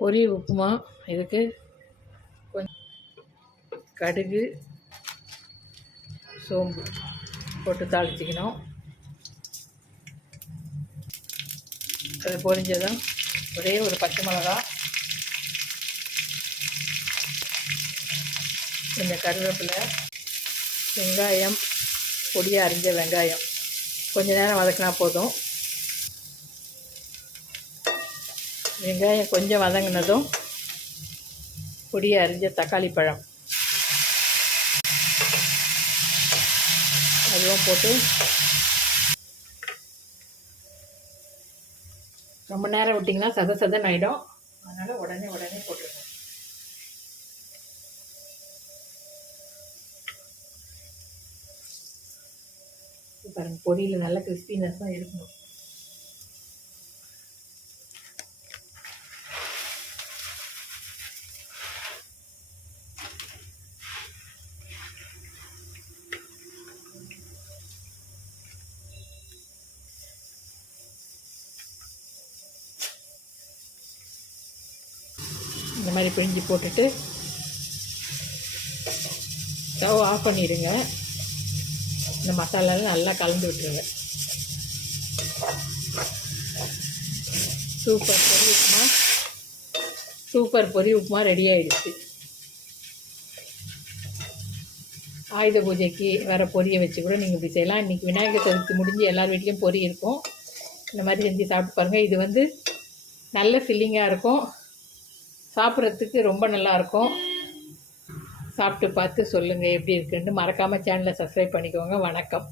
பொரி உப்புமா. இதுக்கு கொஞ்சம் கடுகு சோம்பு போட்டு தாளிச்சிக்கணும். அது பொரிஞ்சதும் ஒரே ஒரு பச்சை மிளகா, கொஞ்சம் கருவேப்பிலை, வெங்காயம், பொடியாக அரிஞ்ச வெங்காயம் கொஞ்சம் நேரம் வதக்கினா போதும். வெங்காயம் கொஞ்சம் வதங்கினதும் பொடியாக அரிஞ்ச தக்காளி பழம் அதுவும் போட்டு ரொம்ப நேரம் விட்டிங்கன்னா சதன்னு ஆகிடும். அதனால் உடனே போட்டுருங்க. பாருங்கள், பொரியில் நல்ல கிறிஸ்பினஸ் தான் இருக்கணும். இந்த மாதிரி பிழிஞ்சி போட்டுட்டு ஸ்டவ் ஆஃப் பண்ணிடுங்க. இந்த மசாலாலாம் நல்லா கலந்து விட்டுருங்க. சூப்பர் பொரி உப்புமா ரெடி ஆகிடுச்சு. ஆயுத பூஜைக்கு வர பொரியை வச்சு கூட நீங்கள் இப்படி செய்யலாம். இன்றைக்கி விநாயகர் சதுர்த்தி முடிஞ்சு எல்லார் வீட்லேயும் பொரி இருக்கும். இந்த மாதிரி செஞ்சு சாப்பிட்டு பாருங்கள். இது வந்து நல்ல ஃபில்லிங்காக இருக்கும், சாப்பிட்றதுக்கு ரொம்ப நல்லாயிருக்கும். சாப்பிட்டு பார்த்து சொல்லுங்கள் எப்படி இருக்குன்னு. மறக்காமல் சேனலை சப்ஸ்கிரைப் பண்ணிக்கோங்க. வணக்கம்.